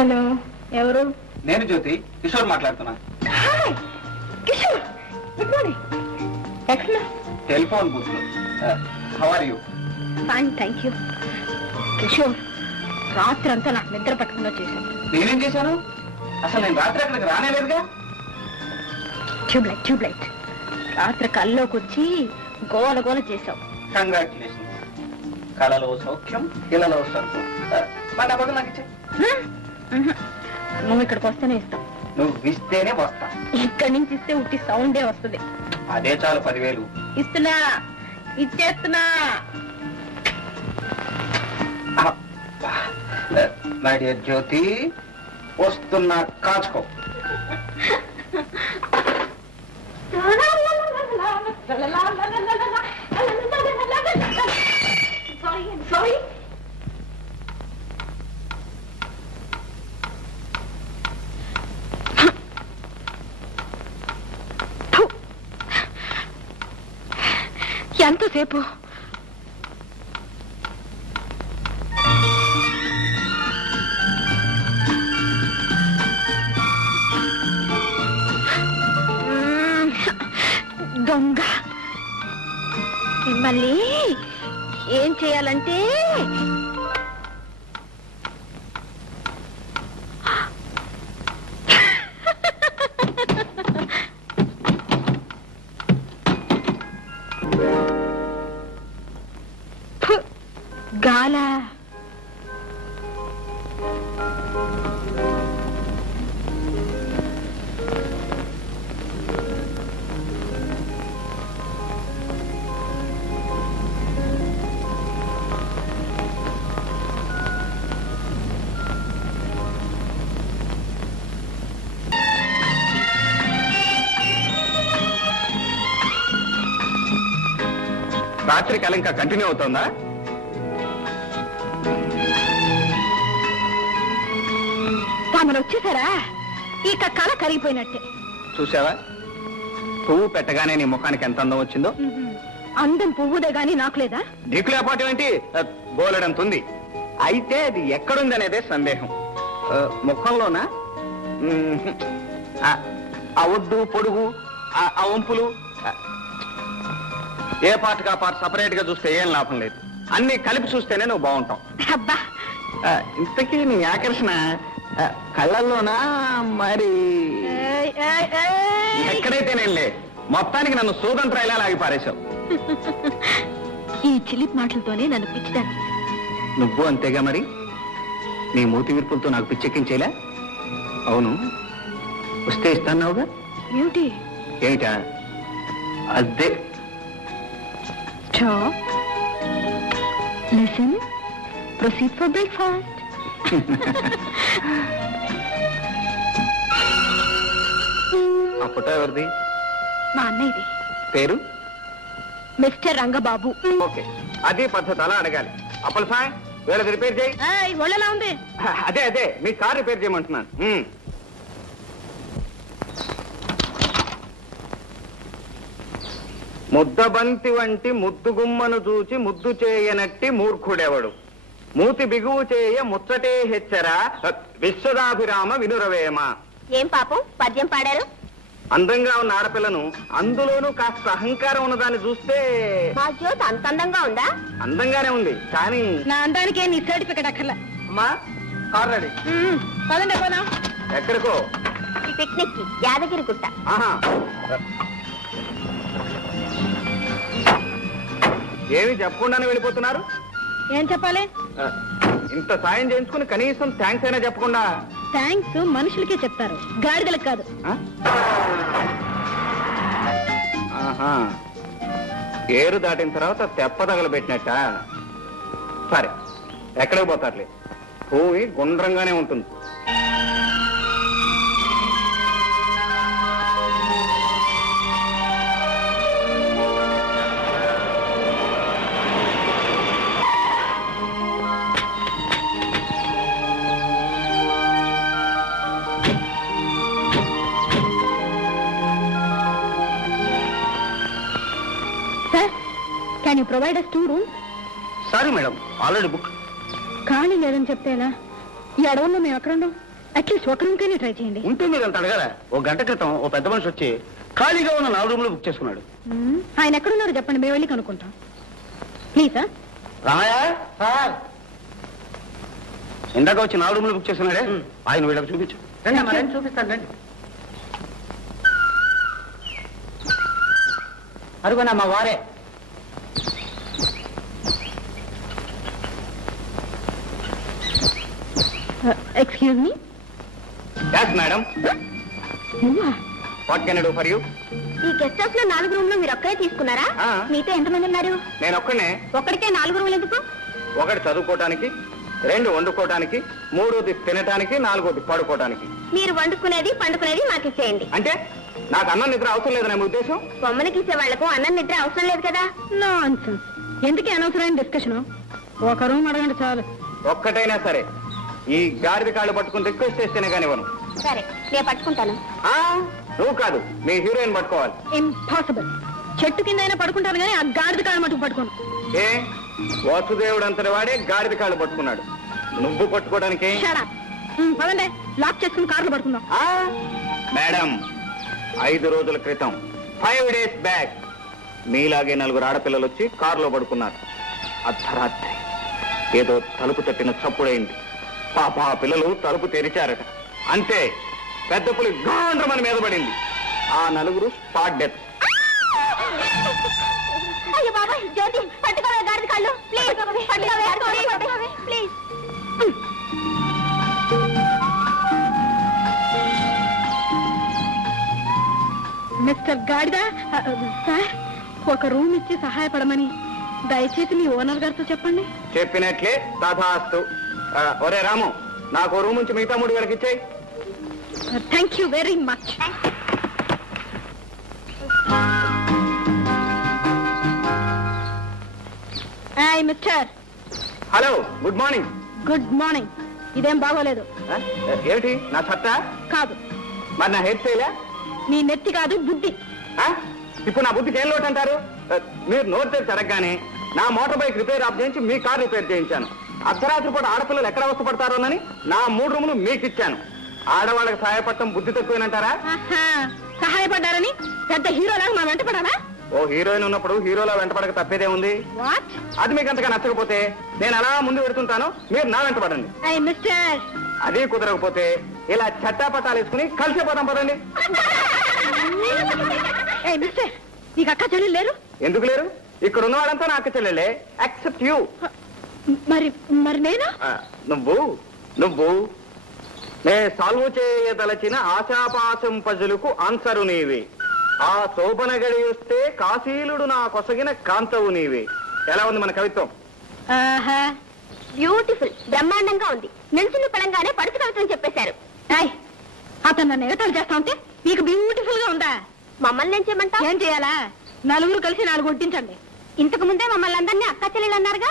Hello, ఎవరు? నేను జ్యోతి, కిషోర్ మాట్లాడుతున్నా. Hi Kishore, good morning. ఎక్కడ? టెలిఫోన్ బూత్ లో. How are you? Fine, thank you. Kishore, రాత్రి అంతా నాకు నిద్ర పట్టకుండా చేశాను. నేనేం చేశాను? అసలు నేను రాత్రి అక్కడికి రానేలేదుగా. ట్యూబ్లైట్ రాత్రి కల్లోకి వచ్చి గోల గోల చేశావు. కంగ్రాచులేషన్. కళలో సౌఖ్యం, ఇళ్లలో సంతోషం. మన బదులు నాకు ఇచ్చే. నువ్వు ఇక్కడికి వస్తేనే ఇస్తావు. నువ్వు ఇస్తేనే వస్తా. ఇక్కడి నుంచి ఇస్తే ఉట్టి సౌండే వస్తుంది. అదే చాలు, 10,000 ఇస్తున్నా, ఇచ్చేస్తున్నా. మై డియర్ జ్యోతి, వస్తున్నా, కాచుకో. సారీ. ఎంతసేపు? దొంగ. మిమ్మల్ని ఏం చేయాలంటే గాల. రాత్రి కళ ఇంకా కంటిన్యూ అవుతుందా? తమరు వచ్చేసారా? ఇక కళ కరిగిపోయినట్టే. చూసావా, పువ్వు పెట్టగానే నీ ముఖానికి ఎంత అందం వచ్చిందో. అందం పువ్వుదే గాని నాకు లేదా? నీకు లేపాటు ఏంటి? బోలెడంతుంది. అయితే అది ఎక్కడుందనేదే సందేహం. ముఖంలోనా? ఆ ఒడ్డు, పొడుగు, ఆ వంపులు, ఏ పార్ట్గా పార్ట్ సపరేట్ గా చూస్తే ఏం లాభం లేదు. అన్ని కలిపి చూస్తేనే నువ్వు బాగుంటావు. అబ్బా, ఇంతకీ నీ ఆకర్షణ కళ్ళల్లోనా మరి ఎక్కడైతేనేలే, మొత్తానికి నన్ను సూదంత్రాయిలా లాగి పారేశావు. ఈ చిలిప్ మాటలతోనే నన్ను పిచ్చిదాన్ని. నువ్వు అంతేగా మరి. నీ మూతి విరుపులతో నాకు పిచ్చెక్కించేలా. అవును, వస్తే ఇస్తాన్నావుగా. ఏమిటి? ఏమిటా? అదే. Listen, proceed for breakfast. ఆ ఫోటో ఎవరిది? మా అన్నయ్యది. పేరు? మిస్టర్ రంగబాబు. ఓకే, అదే పద్ధతి, అలా అడగాలి. అప్పల సాయ్, వీళ్ళది రిపేర్ చేయి. ఒళ్ళలా ఉంది. అదే మీ కార్ రిపేర్ చేయమంటున్నాను. ముద్దబంతి వంటి ముద్దుగుమ్మను చూచి ముద్దు చేయనట్టి మూర్ఖుడెవడు, మూతి బిగువు చేయ ముచ్చటే హెచ్చరా విశ్వదాభిరామ వినురవేమ. ఏం పాపం పద్యం పాడారు? అందంగా ఉన్న ఆడపిల్లను, అందులోనూ కాస్త అహంకారం ఉన్నదాన్ని చూస్తే. మా జ్యోతి అంత అందంగా ఉందా? అందంగానే ఉంది, కానీ నా అందానికే నీ సర్టిఫికెట్ అక్కర్లా. అమ్మా, కార్ రెడీ. పదండి పోదాం. ఎక్కడికో? పిక్నిక్ కి, యాదగిరి గుట్ట. ఆహా, ఏమి చెప్పకుండానే వెళ్ళిపోతున్నారు? ఏం చెప్పాలి? ఇంత సాయం చేయించుకుని కనీసం థ్యాంక్స్ అయినా చెప్పకుండా. థ్యాంక్స్ మనుషులకే చెప్తారు, గాడిదలకు కాదు. ఆహా, ఏరు దాటిన తర్వాత తెప్ప తగలబెట్టినట్ట. సరే, ఎక్కడికి పోతారులే, భూమి గుండ్రంగానే ఉంటుంది. Can you provide us 2 rooms? Sorry madam, already book. ఖాళీ లేదని చెప్తే ఎలా? ఈ అడవుల్లో మేము ఎక్కడుండం? అట్లీస్ట్ ఒక రూమ్కైనా ట్రై చేయండి. ఉంటే మీరు అంత అడగాల. ఓ గంట క్రితం ఓ పెద్ద మనిషి వచ్చి ఖాళీగా ఉన్న 4 రూములు బుక్ చేసుకున్నాడు. ఆయన ఎక్కడున్నారో చెప్పండి, మేము వెళ్ళి కనుక్కుంటాం. ప్లీజా. రామయ్య సార్, ఇందాక వచ్చి 4 రూములు బుక్ చేసుకున్నాడే, ఆయన వీళ్ళకి చూపించు. రండి చూపిస్తాను, రండి. అరుగునా మా వారే. Excuse me. Yes madam, what can I do for you? ఈ గెస్ట్ హౌస్ లో 4 రూమ్లు మీరు ఒక్కరే తీసుకున్నారా? మీతో ఎంతమంది ఉన్నారు? నేను ఒక్కనే. ఒక్కడికే 4 రూములు ఎందుకు? 1 చదువుకోవటానికి, 2 వండుకోవటానికి, 3 తినటానికి, 4 పడుకోవటానికి. మీరు వండుకునేది పండుకునేది మాకు ఇచ్చేయండి. అంటే నాకు అన్నం నిద్ర అవసరం లేదని మీ ఉద్దేశం? బొమ్మలకి ఇచ్చే వాళ్లకు అన్నం నిద్ర అవసరం లేదు కదా. నాన్సెన్స్. ఎందుకే అనవసరమైన డిస్కషన్? ఒక రూమ్ అడగండి చాలు. ఒక్కటైనా సరే ఈ గాడిద కాళ్ళు పట్టుకుని రిక్వెస్ట్ చేస్తేనే కానివ్వను. సరే, నేను పట్టుకుంటాను. నువ్వు కాదు, మీ హీరోయిన్ పట్టుకోవాలి. ఇంపాసిబుల్. చెట్టు కింద అయినా పడుకుంటాను కానీ ఆ గాడిద కాళ్ళు మటుకు పట్టుకోను. ఏ వసుదేవుడు అంతటి వాడే గాడిద కాళ్ళు పట్టుకున్నాడు, నువ్వు పట్టుకోవడానికి? పదండి, లాక్ చేసుకుని కార్లు పడుకుందాం. మేడం, 5 రోజుల క్రితం 5 days బ్యాక్ మీలాగే 4 ఆడపిల్లలు వచ్చి కారులో పడుకున్నారు. అర్ధరాత్రి ఏదో తలుపు తట్టిన చప్పుడైంది. పాప ఆ పిల్లలు తలుపు తెరిచారట. అంతే, పెద్ద పులి గాండ్రమని మీద పడింది. ఆ 4 స్పాట్ డెత్. అయ్యో బాబా, జ్యోతి పట్టుకోవే గాడిద కాళ్ళు ప్లీజ్. పట్టుకోవే ప్లీజ్. మిస్టర్ గాడిద సార్, ఒక రూమ్ ఇచ్చి సహాయపడమని దయచేసి మీ ఓనర్ గారితో చెప్పండి. చెప్పినట్లే తథాస్తు. ఒరే రాము, నాకు రూమ్ నుంచి మిగతా 3 గడికి ఇచ్చేయి. Thank you very much. Hi mister. Hello, good morning. Good morning. ఇదేం బాగోలేదు. ఏమిటి నా సత్తా? కాదు. మరి నా హెయిర్ స్టైలా? నీ నెత్తి కాదు, బుద్ధి. ఇప్పుడు నా బుద్ధికి ఏం లోటు అంటారు? మీరు నోరు తెరిచి అడగగానే నా మోటార్ బైక్ రిపేర్ ఆఫ్ చేయించి మీ కార్ రిపేర్ చేయించాను. అర్ధరాత్రి పూట ఆడపిల్లలు ఎక్కడ అవస్థపడతారోనని నా 3 రూములు మీకు ఇచ్చాను. ఆడవాళ్ళకి సహాయపడటం బుద్ధి తక్కువేనంటారా? సహాయపడ్డారని పెద్ద హీరోలాగా మా వెంట పడాలా? ఓ హీరోయిన్ ఉన్నప్పుడు హీరోలా వెంటపడక తప్పేదే ఉంది. అది మీకు అంతగా నచ్చకపోతే నేను అలా ముందు పెడుతుంటాను, మీరు నా వెంట పడండి. మిస్టర్, అదే కుదరకపోతే ఇలా చట్టాపట్టాలు వేసుకుని కలిసిపోతాం పదండి. మిస్టర్, నీకు అక్క చెల్లెలు లేరు? ఎందుకు లేరు? ఇక్కడ ఉన్న వాళ్ళంతా నా అక్క చెల్లెలే, యాక్సెప్ట్ యూ. మరి మరి నేను? నువ్వు నే సాల్వ్ చేయదలచిన ఆశాపాశం పజులకు ఆన్సరు నీవే. ఆ శోభన గడి వస్తే కాశీలుడు నా కొసగిన కాంతవు నీవే. ఎలా ఉంది మన కవిత్వం? బ్యూటిఫుల్, బ్రహ్మాండంగా ఉంది. నిల్చుని పడంగానే పడుచు కవిత్వం చెప్పేశారు. అతను నన్ను ఎగతాళి చేస్తా ఉంటే మీకు బ్యూటిఫుల్ గా ఉందా? మమ్మల్ని ఏం చేయమంటా? ఏం చేయాలా? 4 కలిసి 4 కొట్టించండి. ఇంతకు ముందే మమ్మల్ని అందరినీ అక్క చెల్లెలు అన్నారుగా.